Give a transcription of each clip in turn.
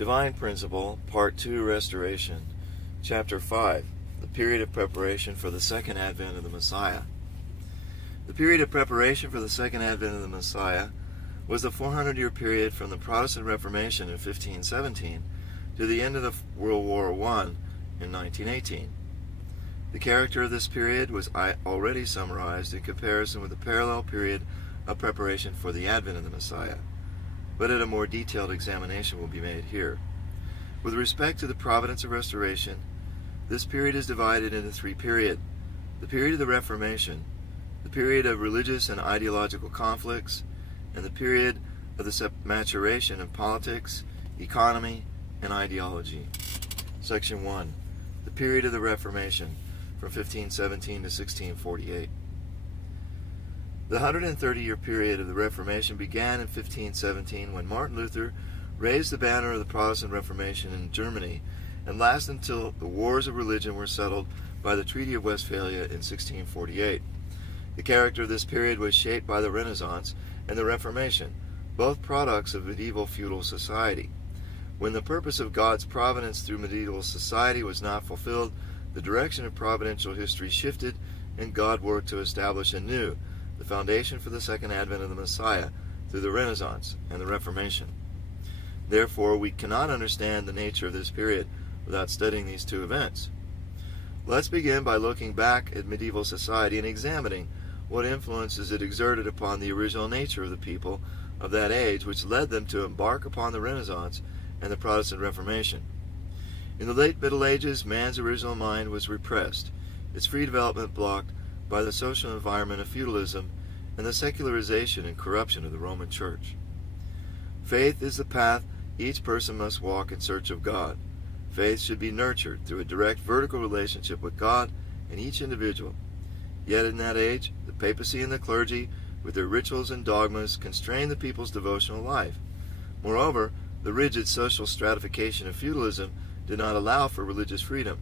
Divine Principle, Part 2, Restoration, Chapter 5, the period of preparation for the second advent of the Messiah. The period of preparation for the second advent of the Messiah was the 400-year period from the Protestant Reformation in 1517 to the end of the World War I in 1918. The character of this period was already summarized in comparison with the parallel period of preparation for the advent of the Messiah, but a more detailed examination will be made here. With respect to the providence of restoration, this period is divided into three periods: the period of the Reformation, the period of religious and ideological conflicts, and the period of the maturation of politics, economy, and ideology. Section 1. The period of the Reformation, from 1517 to 1648. The 130-year period of the Reformation began in 1517 when Martin Luther raised the banner of the Protestant Reformation in Germany and lasted until the wars of religion were settled by the Treaty of Westphalia in 1648. The character of this period was shaped by the Renaissance and the Reformation, both products of medieval feudal society. When the purpose of God's providence through medieval society was not fulfilled, the direction of providential history shifted, and God worked to establish anew the foundation for the second advent of the Messiah through the Renaissance and the Reformation. Therefore, we cannot understand the nature of this period without studying these two events. Let's begin by looking back at medieval society and examining what influences it exerted upon the original nature of the people of that age, which led them to embark upon the Renaissance and the Protestant Reformation. In the late Middle Ages, man's original mind was repressed, its free development blocked by the social environment of feudalism and the secularization and corruption of the Roman Church. Faith is the path each person must walk in search of God. Faith should be nurtured through a direct vertical relationship with God and each individual. Yet in that age, the papacy and the clergy, with their rituals and dogmas, constrained the people's devotional life. Moreover, the rigid social stratification of feudalism did not allow for religious freedom.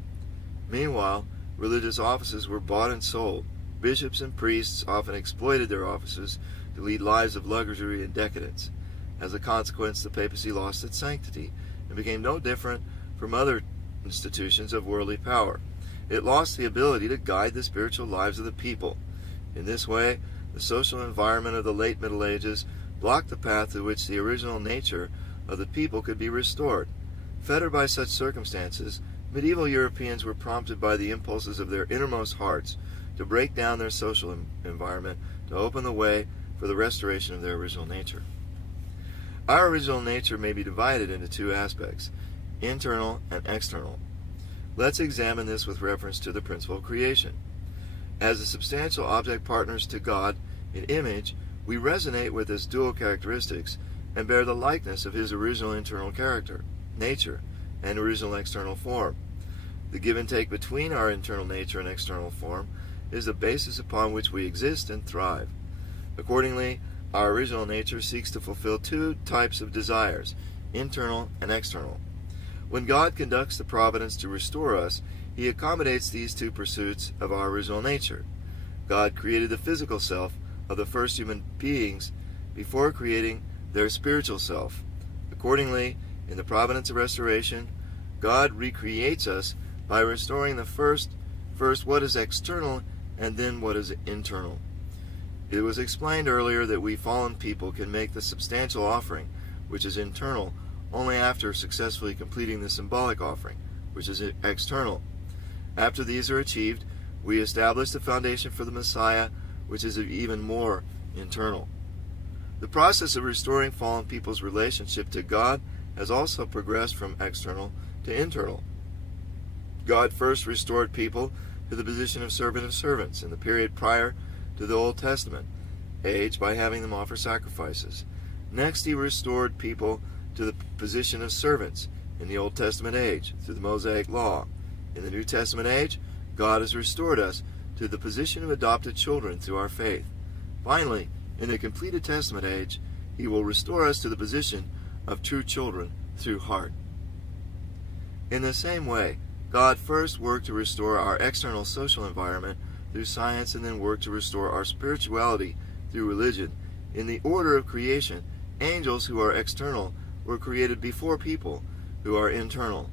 Meanwhile, religious offices were bought and sold. Bishops and priests often exploited their offices to lead lives of luxury and decadence. As a consequence, the papacy lost its sanctity and became no different from other institutions of worldly power. It lost the ability to guide the spiritual lives of the people. In this way, the social environment of the late Middle Ages blocked the path through which the original nature of the people could be restored. Fettered by such circumstances, medieval Europeans were prompted by the impulses of their innermost hearts to break down their social environment to open the way for the restoration of their original nature. Our original nature may be divided into two aspects, internal and external. Let's examine this with reference to the principle of creation. As a substantial object partners to God in image, we resonate with His dual characteristics and bear the likeness of His original internal character, nature, and original external form. The give and take between our internal nature and external form is the basis upon which we exist and thrive. Accordingly, our original nature seeks to fulfill two types of desires, internal and external. When God conducts the providence to restore us, He accommodates these two pursuits of our original nature. God created the physical self of the first human beings before creating their spiritual self. Accordingly, in the providence of restoration, God recreates us by restoring the first what is external and then what is internal. It was explained earlier that we fallen people can make the substantial offering, which is internal, only after successfully completing the symbolic offering, which is external. After these are achieved, we establish the foundation for the Messiah, which is even more internal. The process of restoring fallen people's relationship to God has also progressed from external to internal. God first restored people to the position of servant of servants in the period prior to the Old Testament age by having them offer sacrifices. Next, He restored people to the position of servants in the Old Testament age through the Mosaic Law. In the New Testament age, God has restored us to the position of adopted children through our faith. Finally, in the completed Testament age, He will restore us to the position of true children through heart. In the same way, God first worked to restore our external social environment through science and then worked to restore our spirituality through religion. In the order of creation, angels who are external were created before people, who are internal.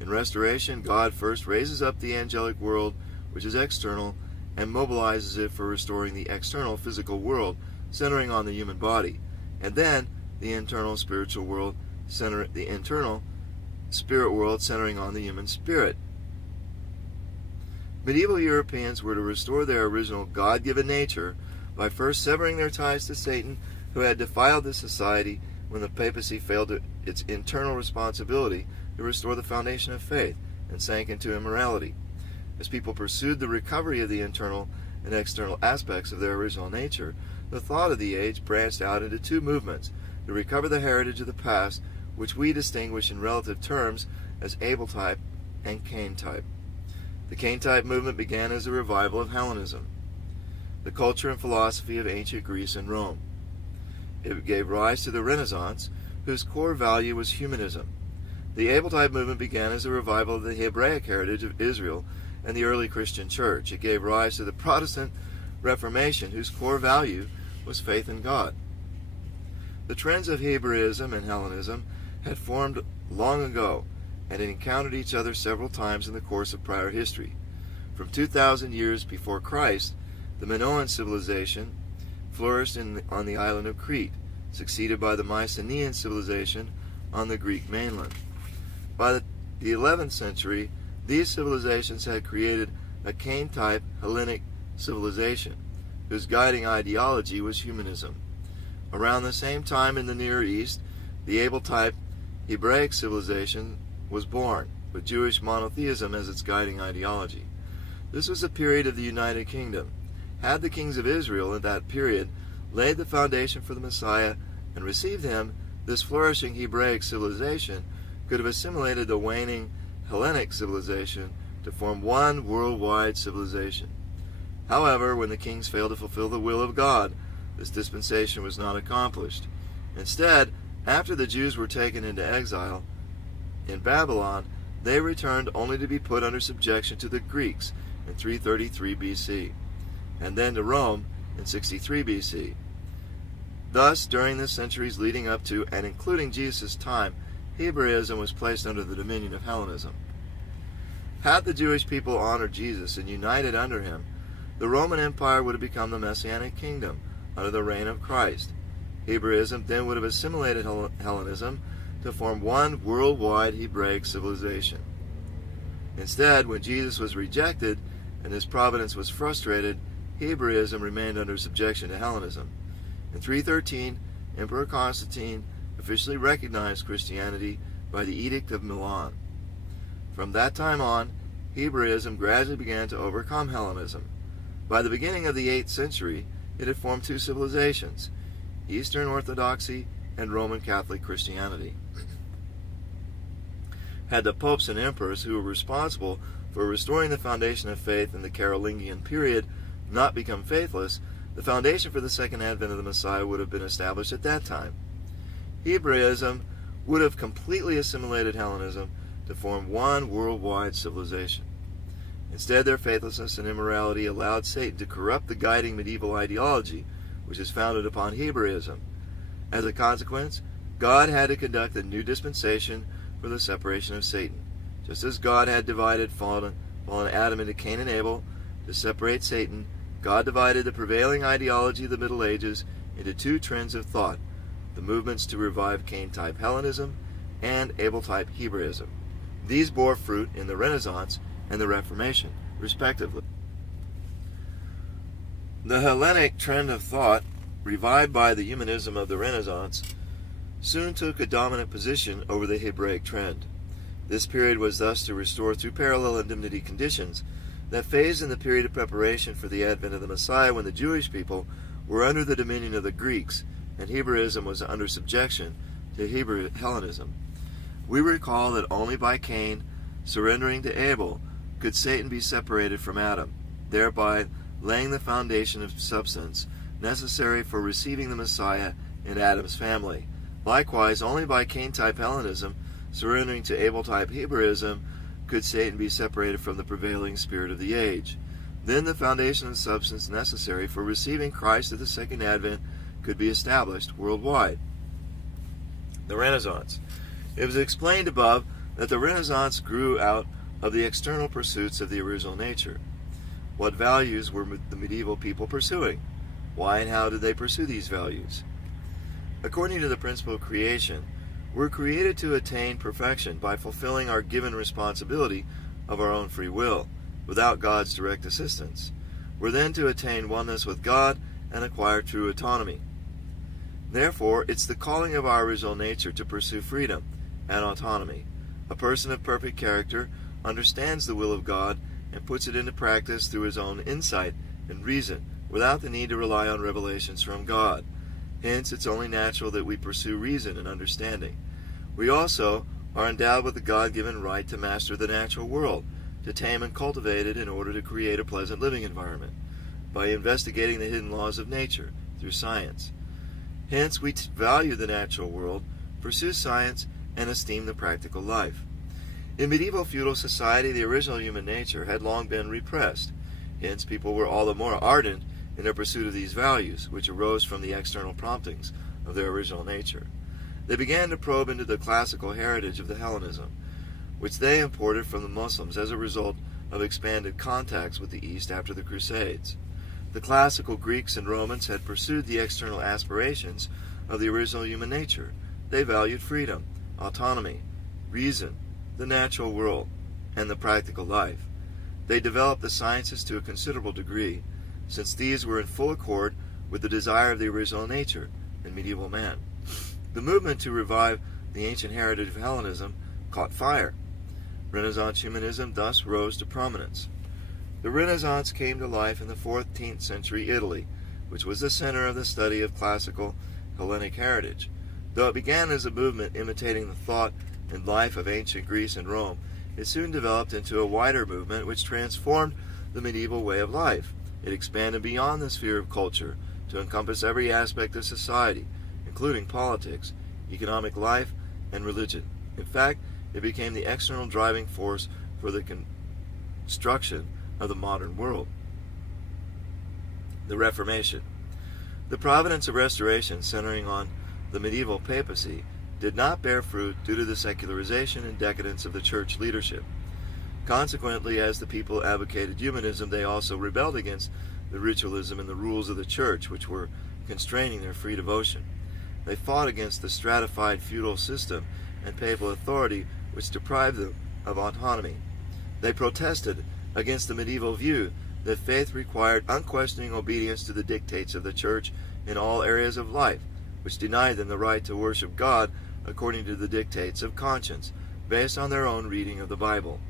In restoration, God first raises up the angelic world, which is external, and mobilizes it for restoring the external physical world, centering on the human body, and then the internal spiritual world, the internal spirit world centering on the human spirit. Medieval Europeans were to restore their original God-given nature by first severing their ties to Satan, who had defiled the society when the papacy failed its internal responsibility to restore the foundation of faith and sank into immorality. As people pursued the recovery of the internal and external aspects of their original nature, the thought of the age branched out into two movements to recover the heritage of the past, which we distinguish in relative terms as Abel type and Cain type. The Cain type movement began as a revival of Hellenism, the culture and philosophy of ancient Greece and Rome. It gave rise to the Renaissance, whose core value was humanism. The Abel type movement began as a revival of the Hebraic heritage of Israel and the early Christian church. It gave rise to the Protestant Reformation, whose core value was faith in God. The trends of Hebraism and Hellenism had formed long ago and had encountered each other several times in the course of prior history. From 2,000 years before Christ, the Minoan civilization flourished on the island of Crete, succeeded by the Mycenaean civilization on the Greek mainland. By the 11th century, these civilizations had created a Cain-type Hellenic civilization, whose guiding ideology was humanism. Around the same time in the Near East, the Abel-type Hebraic civilization was born, with Jewish monotheism as its guiding ideology. This was a period of the United Kingdom. Had the kings of Israel in that period laid the foundation for the Messiah and received him, this flourishing Hebraic civilization could have assimilated the waning Hellenic civilization to form one worldwide civilization. However, when the kings failed to fulfill the will of God, this dispensation was not accomplished. Instead, after the Jews were taken into exile in Babylon, they returned only to be put under subjection to the Greeks in 333 BC, and then to Rome in 63 BC. Thus, during the centuries leading up to and including Jesus' time, Hebraism was placed under the dominion of Hellenism. Had the Jewish people honored Jesus and united under him, the Roman Empire would have become the Messianic kingdom under the reign of Christ. Hebraism then would have assimilated Hellenism to form one worldwide Hebraic civilization. Instead, when Jesus was rejected and his providence was frustrated, Hebraism remained under subjection to Hellenism. In 313, Emperor Constantine officially recognized Christianity by the Edict of Milan. From that time on, Hebraism gradually began to overcome Hellenism. By the beginning of the 8th century, it had formed two civilizations, Eastern Orthodoxy and Roman Catholic Christianity. Had the popes and emperors who were responsible for restoring the foundation of faith in the Carolingian period not become faithless, the foundation for the second advent of the Messiah would have been established at that time. Hebraism would have completely assimilated Hellenism to form one worldwide civilization. Instead, their faithlessness and immorality allowed Satan to corrupt the guiding medieval ideology, which is founded upon Hebraism. As a consequence, God had to conduct a new dispensation for the separation of Satan. Just as God had divided fallen Adam into Cain and Abel to separate Satan, God divided the prevailing ideology of the Middle Ages into two trends of thought, the movements to revive Cain-type Hellenism and Abel-type Hebraism. These bore fruit in the Renaissance and the Reformation, respectively. The Hellenic trend of thought, revived by the humanism of the Renaissance, soon took a dominant position over the Hebraic trend. This period was thus to restore through parallel indemnity conditions that phase in the period of preparation for the advent of the Messiah, when the Jewish people were under the dominion of the Greeks and Hebraism was under subjection to Hebrew Hellenism. We recall that only by Cain surrendering to Abel could Satan be separated from Adam, thereby laying the foundation of substance necessary for receiving the Messiah in Adam's family. Likewise, only by Cain-type Hellenism surrendering to Abel-type Hebraism could Satan be separated from the prevailing spirit of the age. Then the foundation of substance necessary for receiving Christ at the second advent could be established worldwide. The Renaissance. It was explained above that the Renaissance grew out of the external pursuits of the original nature. What values were the medieval people pursuing? Why and how did they pursue these values? According to the principle of creation, we're created to attain perfection by fulfilling our given responsibility of our own free will, without God's direct assistance. We're then to attain oneness with God and acquire true autonomy. Therefore, it's the calling of our original nature to pursue freedom and autonomy. A person of perfect character understands the will of God and puts it into practice through his own insight and reason, without the need to rely on revelations from God. Hence, it's only natural that we pursue reason and understanding. We also are endowed with the God-given right to master the natural world, to tame and cultivate it in order to create a pleasant living environment, by investigating the hidden laws of nature through science. Hence, we value the natural world, pursue science, and esteem the practical life. In medieval feudal society, the original human nature had long been repressed. Hence, people were all the more ardent in their pursuit of these values, which arose from the external promptings of their original nature. They began to probe into the classical heritage of the Hellenism, which they imported from the Muslims as a result of expanded contacts with the East after the Crusades. The classical Greeks and Romans had pursued the external aspirations of the original human nature. They valued freedom, autonomy, reason, the natural world, and the practical life. They developed the sciences to a considerable degree, since these were in full accord with the desire of the original nature in medieval man. The movement to revive the ancient heritage of Hellenism caught fire. Renaissance humanism thus rose to prominence. The Renaissance came to life in the 14th century Italy, which was the center of the study of classical Hellenic heritage. Though it began as a movement imitating the thought and life of ancient Greece and Rome, it soon developed into a wider movement which transformed the medieval way of life. It expanded beyond the sphere of culture to encompass every aspect of society, including politics, economic life, and religion. In fact, it became the external driving force for the construction of the modern world. The Reformation. The providence of restoration, centering on the medieval papacy, did not bear fruit due to the secularization and decadence of the church leadership. Consequently, as the people advocated humanism, they also rebelled against the ritualism and the rules of the church, which were constraining their free devotion. They fought against the stratified feudal system and papal authority, which deprived them of autonomy. They protested against the medieval view that faith required unquestioning obedience to the dictates of the church in all areas of life, which denied them the right to worship God according to the dictates of conscience, based on their own reading of the Bible.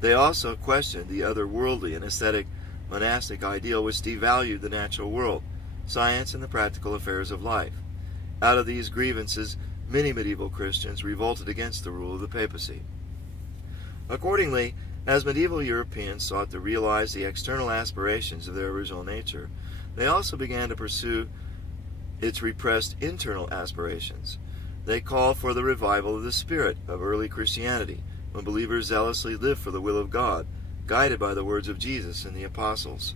They also questioned the otherworldly and aesthetic monastic ideal which devalued the natural world, science, and the practical affairs of life. Out of these grievances, many medieval Christians revolted against the rule of the papacy. Accordingly, as medieval Europeans sought to realize the external aspirations of their original nature, they also began to pursue its repressed internal aspirations. They called for the revival of the spirit of early Christianity, when believers zealously lived for the will of God, guided by the words of Jesus and the apostles.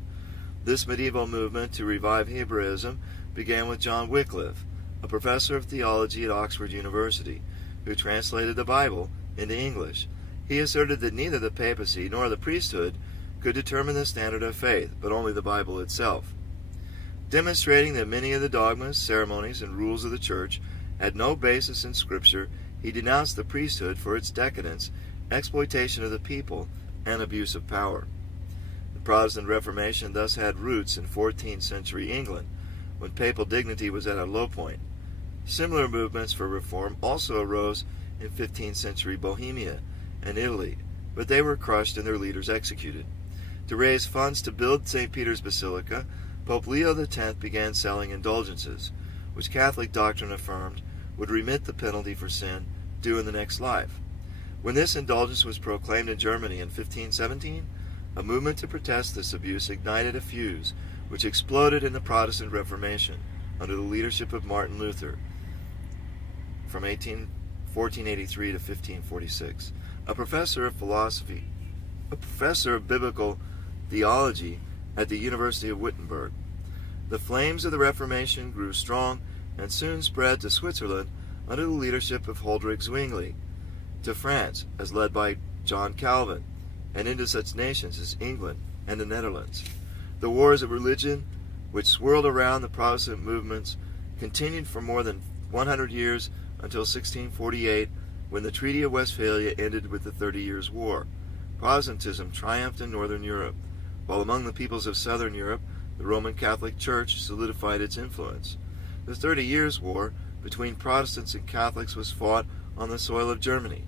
This medieval movement to revive Hebraism began with John Wycliffe, a professor of theology at Oxford University, who translated the Bible into English. He asserted that neither the papacy nor the priesthood could determine the standard of faith, but only the Bible itself. Demonstrating that many of the dogmas, ceremonies, and rules of the church had no basis in Scripture, he denounced the priesthood for its decadence, exploitation of the people, and abuse of power. The Protestant Reformation thus had roots in 14th century England, when papal dignity was at a low point. Similar movements for reform also arose in 15th century Bohemia and Italy, but they were crushed and their leaders executed. To raise funds to build St. Peter's Basilica, Pope Leo X began selling indulgences, which Catholic doctrine affirmed would remit the penalty for sin due in the next life. When this indulgence was proclaimed in Germany in 1517, a movement to protest this abuse ignited a fuse, which exploded in the Protestant Reformation under the leadership of Martin Luther from 1483 to 1546. A professor of philosophy, a professor of biblical theology at the University of Wittenberg. The flames of the Reformation grew strong and soon spread to Switzerland under the leadership of Huldrych Zwingli, to France, as led by John Calvin, and into such nations as England and the Netherlands. The wars of religion, which swirled around the Protestant movements, continued for more than 100 years until 1648, when the Treaty of Westphalia ended with the 30 Years' War. Protestantism triumphed in Northern Europe, while among the peoples of Southern Europe, the Roman Catholic Church solidified its influence. The 30 Years' War between Protestants and Catholics was fought on the soil of Germany.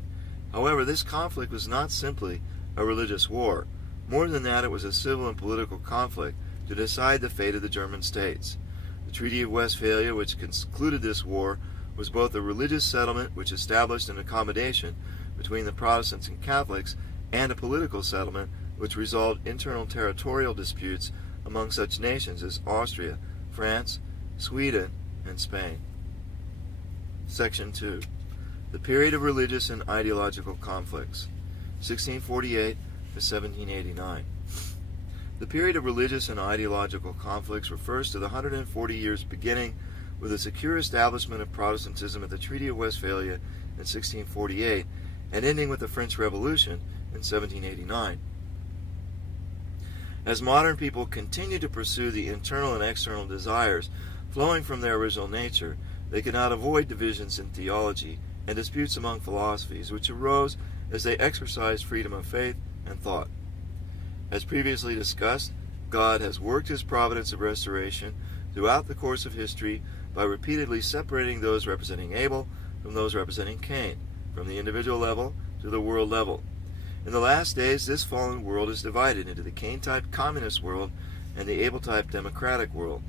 However, this conflict was not simply a religious war. More than that, it was a civil and political conflict to decide the fate of the German states. The Treaty of Westphalia, which concluded this war, was both a religious settlement which established an accommodation between the Protestants and Catholics, and a political settlement which resolved internal territorial disputes among such nations as Austria, France, Sweden, and Spain. Section 2. The period of religious and ideological conflicts, 1648 to 1789. The period of religious and ideological conflicts refers to the 140 years beginning with the secure establishment of Protestantism at the Treaty of Westphalia in 1648 and ending with the French Revolution in 1789. As modern people continue to pursue the internal and external desires flowing from their original nature, they cannot avoid divisions in theology and disputes among philosophies which arose as they exercised freedom of faith and thought. As previously discussed, God has worked his providence of restoration throughout the course of history by repeatedly separating those representing Abel from those representing Cain, from the individual level to the world level. In the last days, this fallen world is divided into the Cain-type communist world and the Abel-type democratic world.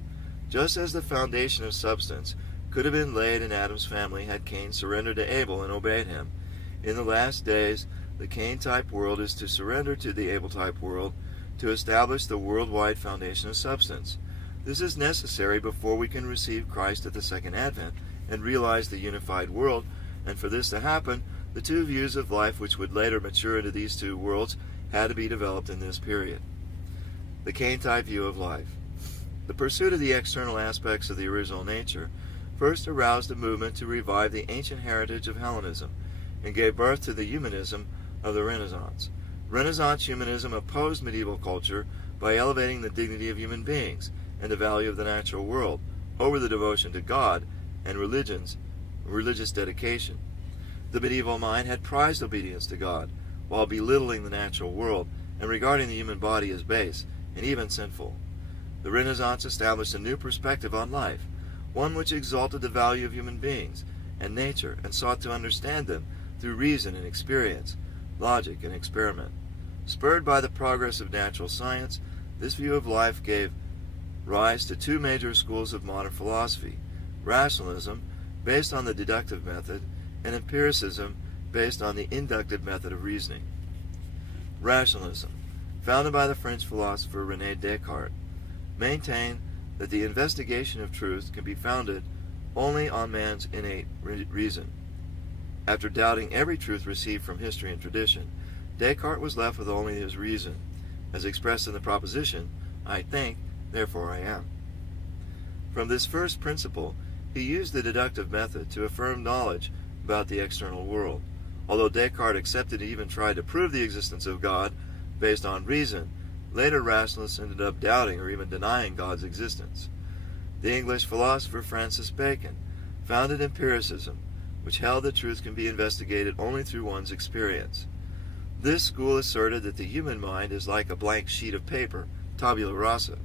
Just as the foundation of substance could have been laid in Adam's family had Cain surrendered to Abel and obeyed him, in the last days, the Cain-type world is to surrender to the Abel-type world to establish the worldwide foundation of substance. This is necessary before we can receive Christ at the second advent and realize the unified world, and for this to happen, the two views of life which would later mature into these two worlds had to be developed in this period. The Cain-type view of life. The pursuit of the external aspects of the original nature first aroused a movement to revive the ancient heritage of Hellenism and gave birth to the humanism of the Renaissance. Renaissance humanism opposed medieval culture by elevating the dignity of human beings and the value of the natural world over the devotion to God and religious dedication. The medieval mind had prized obedience to God while belittling the natural world and regarding the human body as base and even sinful. The Renaissance established a new perspective on life, one which exalted the value of human beings and nature and sought to understand them through reason and experience, logic and experiment. Spurred by the progress of natural science, this view of life gave rise to two major schools of modern philosophy: rationalism, based on the deductive method, and empiricism, based on the inductive method of reasoning. Rationalism, founded by the French philosopher René Descartes, maintained that the investigation of truth can be founded only on man's innate reason. After doubting every truth received from history and tradition, Descartes was left with only his reason, as expressed in the proposition, "I think, therefore I am." From this first principle, he used the deductive method to affirm knowledge about the external world. Although Descartes accepted and even tried to prove the existence of God based on reason, later rationalists ended up doubting or even denying God's existence. The English philosopher Francis Bacon founded empiricism, which held that truth can be investigated only through one's experience. This school asserted that the human mind is like a blank sheet of paper, tabula rasa.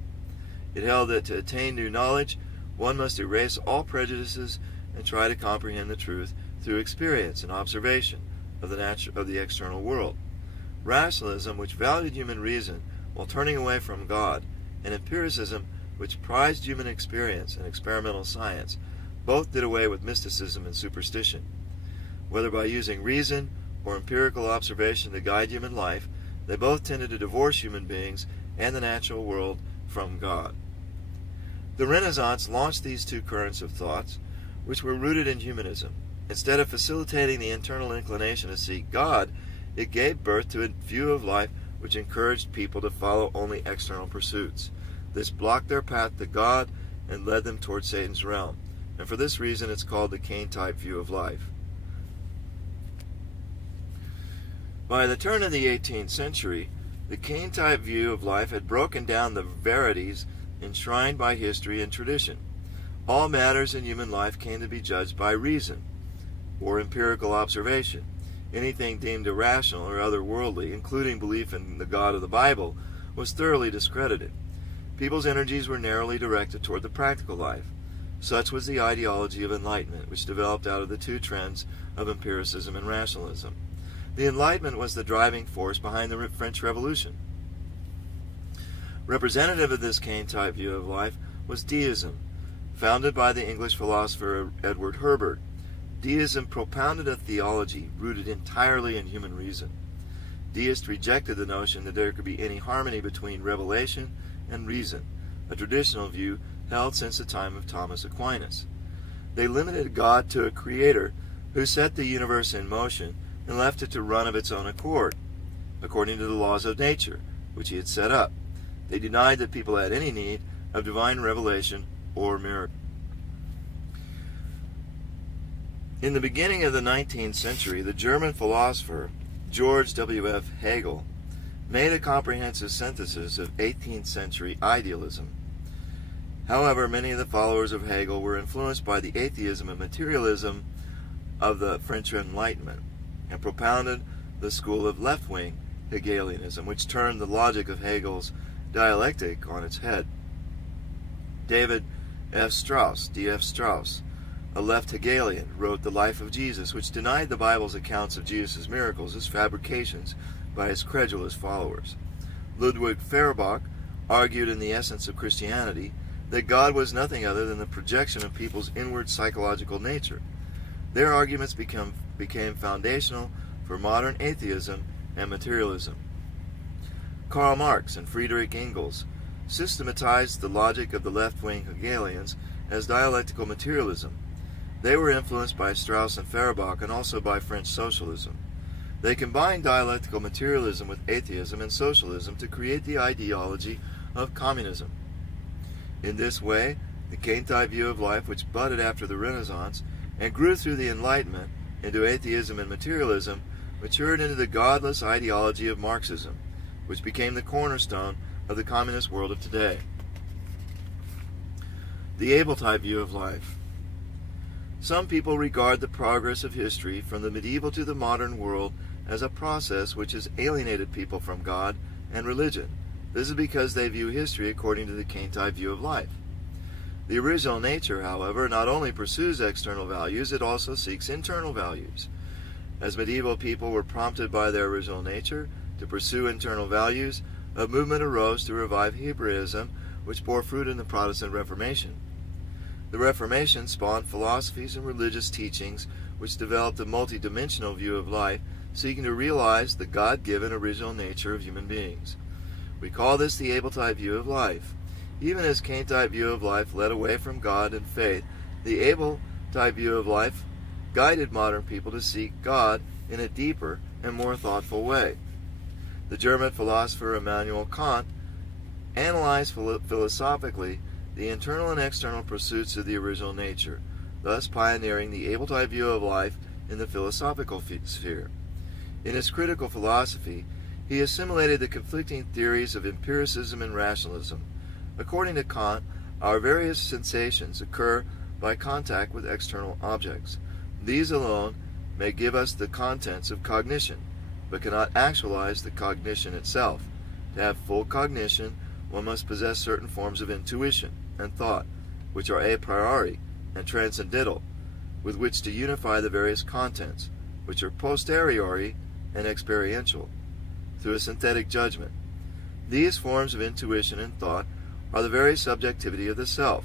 It held that to attain new knowledge, one must erase all prejudices and try to comprehend the truth through experience and observation of the external world. Rationalism, which valued human reason while turning away from God, and empiricism, which prized human experience and experimental science, both did away with mysticism and superstition. Whether by using reason or empirical observation to guide human life, they both tended to divorce human beings and the natural world from God. The Renaissance launched these two currents of thoughts, which were rooted in humanism. Instead of facilitating the internal inclination to seek God, it gave birth to a view of life which encouraged people to follow only external pursuits. This blocked their path to God and led them toward Satan's realm, and for this reason it's called the Cain-type view of life. By the turn of the 18th century, the Kane-type view of life had broken down the verities enshrined by history and tradition. All matters in human life came to be judged by reason, or empirical observation. Anything deemed irrational or otherworldly, including belief in the God of the Bible, was thoroughly discredited. People's energies were narrowly directed toward the practical life. Such was the ideology of enlightenment, which developed out of the two trends of empiricism and rationalism. The Enlightenment was the driving force behind the French Revolution. Representative of this Kane-type view of life was deism, founded by the English philosopher Edward Herbert. Deism propounded a theology rooted entirely in human reason. Deists rejected the notion that there could be any harmony between revelation and reason, a traditional view held since the time of Thomas Aquinas. They limited God to a creator who set the universe in motion and left it to run of its own accord, according to the laws of nature, which he had set up. They denied that people had any need of divine revelation or miracle. In the beginning of the 19th century, the German philosopher George W.F. Hegel made a comprehensive synthesis of 18th century idealism. However, many of the followers of Hegel were influenced by the atheism and materialism of the French Enlightenment and propounded the school of left-wing Hegelianism, which turned the logic of Hegel's dialectic on its head. David F. Strauss, D.F. Strauss, a left Hegelian, wrote The Life of Jesus, which denied the Bible's accounts of Jesus' miracles as fabrications by his credulous followers. Ludwig Feuerbach argued in The Essence of Christianity that God was nothing other than the projection of people's inward psychological nature. Their arguments became foundational for modern atheism and materialism. Karl Marx and Friedrich Engels systematized the logic of the left-wing Hegelians as dialectical materialism. They were influenced by Strauss and Feuerbach and also by French socialism. They combined dialectical materialism with atheism and socialism to create the ideology of communism. In this way, the Kane-type view of life, which budded after the Renaissance and grew through the Enlightenment into atheism and materialism, matured into the godless ideology of Marxism, which became the cornerstone of the communist world of today. The Abel-type view of life. Some people regard the progress of history from the medieval to the modern world as a process which has alienated people from God and religion. This is because they view history according to the Kane-type view of life. The original nature, however, not only pursues external values, it also seeks internal values. As medieval people were prompted by their original nature to pursue internal values, a movement arose to revive Hebraism, which bore fruit in the Protestant Reformation. The Reformation spawned philosophies and religious teachings which developed a multidimensional view of life, seeking to realize the God-given original nature of human beings. We call this the Abel-type view of life. Even as Kane-type view of life led away from God and faith, the Abel-type view of life guided modern people to seek God in a deeper and more thoughtful way. The German philosopher Immanuel Kant analyzed philosophically the internal and external pursuits of the original nature, thus pioneering the Abel-type view of life in the philosophical sphere. In his critical philosophy, he assimilated the conflicting theories of empiricism and rationalism. According to Kant, our various sensations occur by contact with external objects. These alone may give us the contents of cognition, but cannot actualize the cognition itself. To have full cognition, one must possess certain forms of intuition and thought, which are a priori and transcendental, with which to unify the various contents, which are posteriori and experiential, through a synthetic judgment. These forms of intuition and thought are the very subjectivity of the self.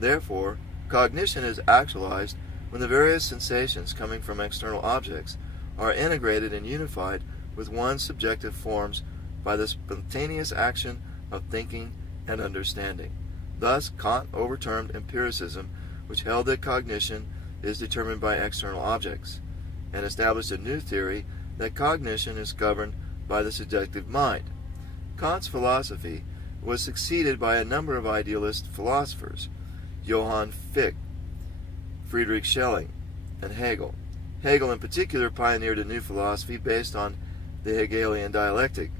Therefore, cognition is actualized when the various sensations coming from external objects are integrated and unified with one's subjective forms by the spontaneous action of thinking and understanding. Thus, Kant overturned empiricism, which held that cognition is determined by external objects, and established a new theory that cognition is governed by the subjective mind. Kant's philosophy was succeeded by a number of idealist philosophers, Johann Fichte, Friedrich Schelling, and Hegel. Hegel in particular pioneered a new philosophy based on the Hegelian dialectic.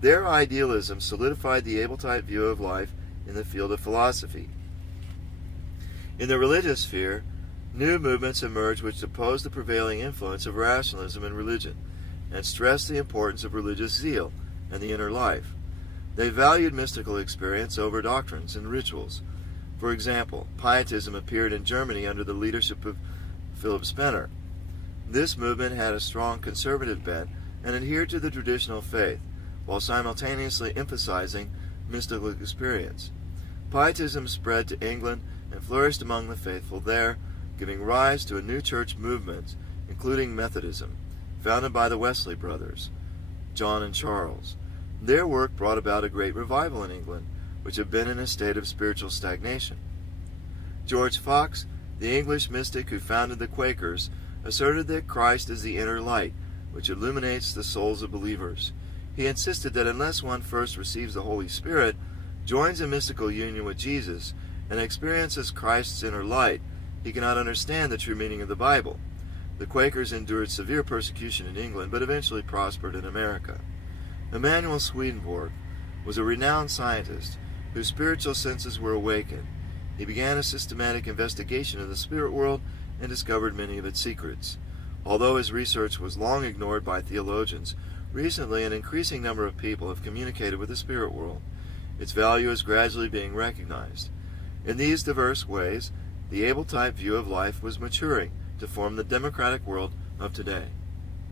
Their idealism solidified the able-type view of life in the field of philosophy. In the religious sphere, new movements emerged which opposed the prevailing influence of rationalism in religion and stressed the importance of religious zeal and the inner life. They valued mystical experience over doctrines and rituals. For example, Pietism appeared in Germany under the leadership of Philip Spener. This movement had a strong conservative bent and adhered to the traditional faith, while simultaneously emphasizing mystical experience. Pietism spread to England and flourished among the faithful there, giving rise to a new church movement, including Methodism, founded by the Wesley brothers, John and Charles. Their work brought about a great revival in England, which had been in a state of spiritual stagnation. George Fox, the English mystic who founded the Quakers, asserted that Christ is the inner light, which illuminates the souls of believers. He insisted that unless one first receives the Holy Spirit, joins in mystical union with Jesus, and experiences Christ's inner light, he cannot understand the true meaning of the Bible. The Quakers endured severe persecution in England, but eventually prospered in America. Emanuel Swedenborg was a renowned scientist whose spiritual senses were awakened. He began a systematic investigation of the spirit world and discovered many of its secrets. Although his research was long ignored by theologians, recently an increasing number of people have communicated with the spirit world. Its value is gradually being recognized. In these diverse ways, the able-type view of life was maturing to form the democratic world of today.